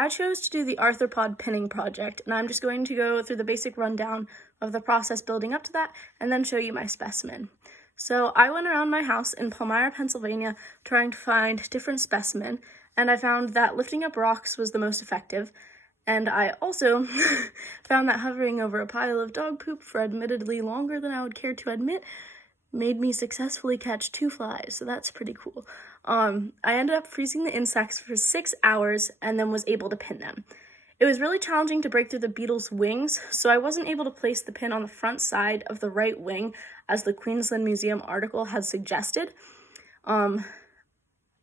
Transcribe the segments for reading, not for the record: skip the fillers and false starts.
I chose to do the Arthropod Pinning Project, and I'm just going to go through the basic rundown of the process building up to that, and then show you my specimen. So I went around my house in Palmyra, Pennsylvania, trying to find different specimen, and I found that lifting up rocks was the most effective, and I also found that hovering over a pile of dog poop for admittedly longer than I would care to admit made me successfully catch 2 flies, so that's pretty cool. I ended up freezing the insects for 6 hours and then was able to pin them. It was really challenging to break through the beetle's wings, so I wasn't able to place the pin on the front side of the right wing, as the Queensland Museum article had suggested. And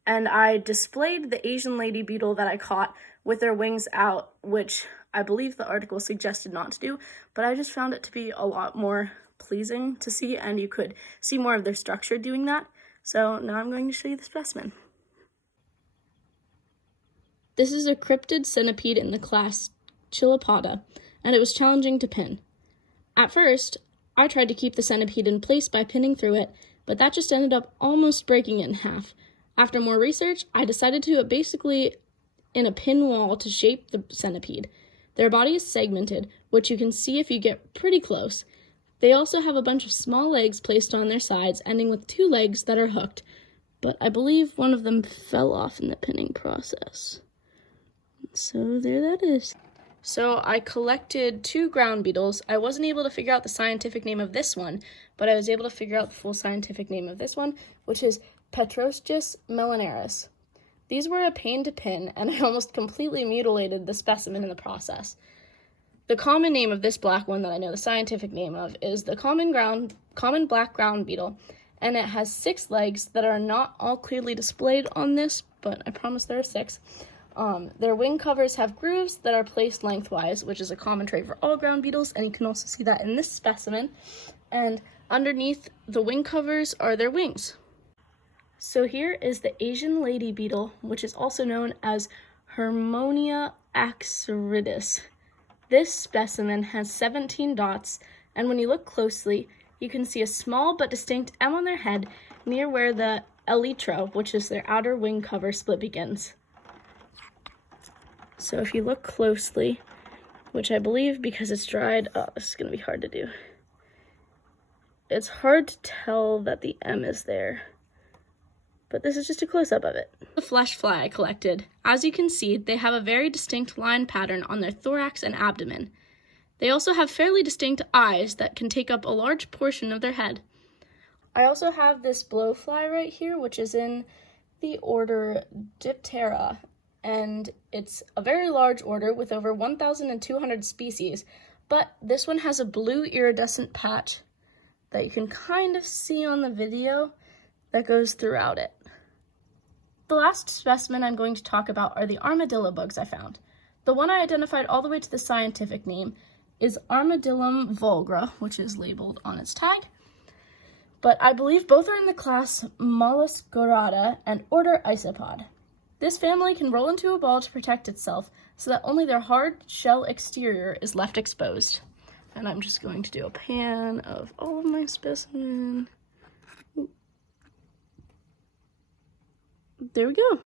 I displayed the Asian lady beetle that I caught with their wings out, which I believe the article suggested not to do, but I just found it to be a lot more pleasing to see, and you could see more of their structure doing that. So now I'm going to show you the specimen. This is a cryptid centipede in the class Chilopoda, and it was challenging to pin. At first, I tried to keep the centipede in place by pinning through it, but that just ended up almost breaking it in half. After more research, I decided to do it basically in a pin wall to shape the centipede. Their body is segmented, which you can see if you get pretty close. They also have a bunch of small legs placed on their sides, ending with 2 legs that are hooked, but I believe one of them fell off in the pinning process. So there that is. So I collected 2 ground beetles. I wasn't able to figure out the scientific name of this one, but I was able to figure out the full scientific name of this one, which is Petrostis melanaris. These were a pain to pin, and I almost completely mutilated the specimen in the process. The common name of this black one that I know the scientific name of is the common black ground beetle, and it has 6 legs that are not all clearly displayed on this, but I promise there are 6. Their wing covers have grooves that are placed lengthwise, which is a common trait for all ground beetles, and you can also see that in this specimen. And underneath the wing covers are their wings. So here is the Asian lady beetle, which is also known as Hermonia axyridis. This specimen has 17 dots, and when you look closely, you can see a small but distinct M on their head near where the elytra, which is their outer wing cover, split begins. So if you look closely, which I believe because it's dried, this is going to be hard to do. It's hard to tell that the M is there, but this is just a close-up of it. The flesh fly I collected. As you can see, they have a very distinct line pattern on their thorax and abdomen. They also have fairly distinct eyes that can take up a large portion of their head. I also have this blowfly right here, which is in the order Diptera, and it's a very large order with over 1,200 species, but this one has a blue iridescent patch that you can kind of see on the video that goes throughout it. The last specimen I'm going to talk about are the armadillo bugs I found. The one I identified all the way to the scientific name is Armadillum vulgra, which is labeled on its tag, but I believe both are in the class Molluscurata and order Isopod. This family can roll into a ball to protect itself so that only their hard shell exterior is left exposed. And I'm just going to do a pan of all of my specimen. There we go.